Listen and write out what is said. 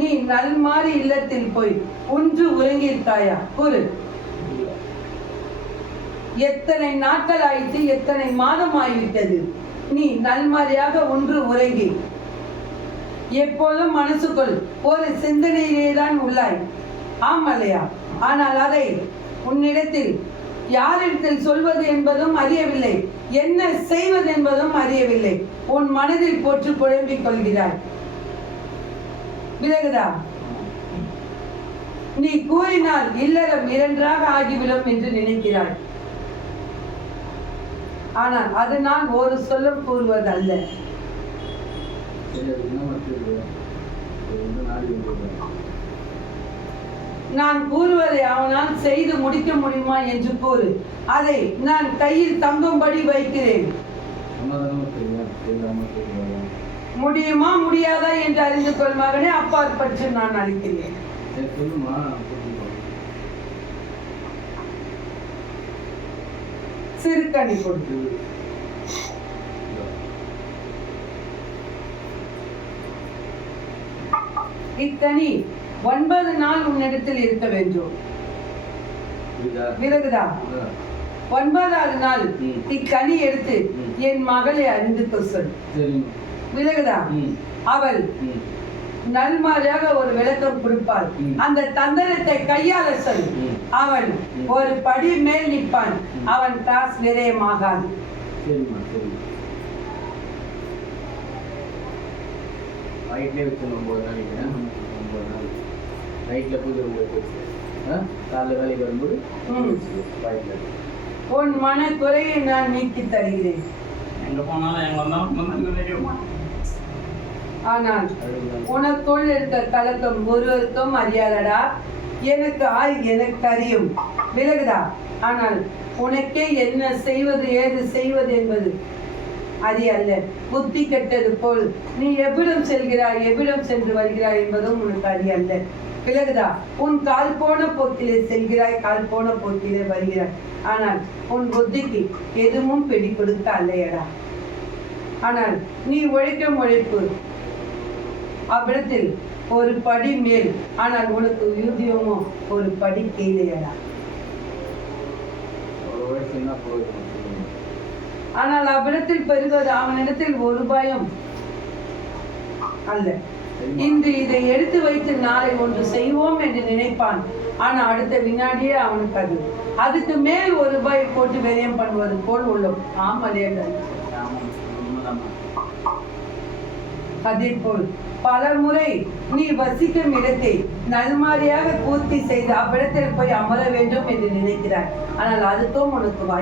நீ நல்மாறி இல்லத்தில் போய் ஒன்று உறங்கியிருக்காயா? கூறு. எத்தனை நாட்கள் ஆயிற்று, எத்தனை மாதம் ஆகிவிட்டது நீ நல்மாறியாக ஒன்று உறங்கி? எப்போதும் மனசுக்குள் ஒரு சிந்தனையிலே தான் உள்ளாய், ஆமல்லையா? ஆனால் அதை உன்னிடத்தில் யாரிடத்தில் சொல்வது என்பதும் அறியவில்லை, என்ன செய்வது என்பதும் அறியவில்லை. உன் மனதில் போட்டு குழம்பிக் கொள்கிறாய். விலகுதா? நீ கூறினால் இல்லறம் இரண்டாக ஆகிவிடும் என்று நினைக்கிறாய். ஆனால் அது நான் ஒரு சொல்லம் கூறுவதல்ல. நான் கூறுவதை அவனால் செய்து முடிக்க முடியுமா என்று கூறு. அதை நான் கையில் தங்கும்படி வைக்கிறேன். முடியுமா முடியாதா என்று அறிந்து கொள் மகனே. அப்பாற்பட்டு நான் அளிக்கிறேன். சிறுகனி கொடுத்து இக்கனி 9 நாள் உன்னிடத்தில் இருக்க வேண்டும். விலகுதா? 9வது நாள் இக்கனி எடுத்து என் மகளை அறிந்து சொல். விலகுதா? அவள் நல்மாறியாக ஒரு விளக்கம் கொடுப்பாள். அந்த தந்திரத்தை கையாள சொல். அவன் ஒரு படி மேல் நிற்பான். அவன் காசு விரயமாகாது. உன் மன குறையை நான் நீக்கி தருகிறேன். ஆனால் உனக்குள் இருக்க கலக்கம் ஒருவருக்கும் அறியாதடா. எனக்கு எனக்கு அறியும். விலகுதா? ஆனால் உனக்கே என்ன செய்வது ஏது செய்வது என்பது அறியல்ல. புத்தி கெட்டது போல் நீ எவ்விடம் செல்கிறாய், எவ்விடம் சென்று வருகிறாய் என்பதும் உனக்கு அறியல்ல. விலகுதா? உன் கால் போன போக்கிலே செல்கிறாய், கால் போன போக்கிலே வருகிறாய். ஆனால் உன் புத்திக்கு எதுவும் பிடி கொடுக்க அல்லையடா. ஆனால் நீ உழைக்கும் உழைப்பு அவ்விடத்தில் ஒரு படி மேல், ஆனால் உனக்கு ஊதியமோ ஒரு படி கீழேயடா. ஆனால் அவ்விடத்தில் பெறுவது அவனிடத்தில் ஒரு பயம் அல்ல. இன்று இதை எடுத்து வைத்து நாளை ஒன்று செய்வோம் என்று நினைப்பான். ஆனா அடுத்த வினாடியே அவனுக்கு அதுக்கு மேல் ஒரு ரூபாய் போட்டு விரயம் பண்ணுவது போல் உள்ளோம். ஆமலே. அதே போல் பல முறை நீ வசிக்கும் இடத்தை நல்மாறியாக பூர்த்தி செய்து அவ்விடத்தில் போய் அமர வேண்டும் என்று நினைக்கிறாய். ஆனால் அதுக்கும் உனக்கு வாய்ப்பு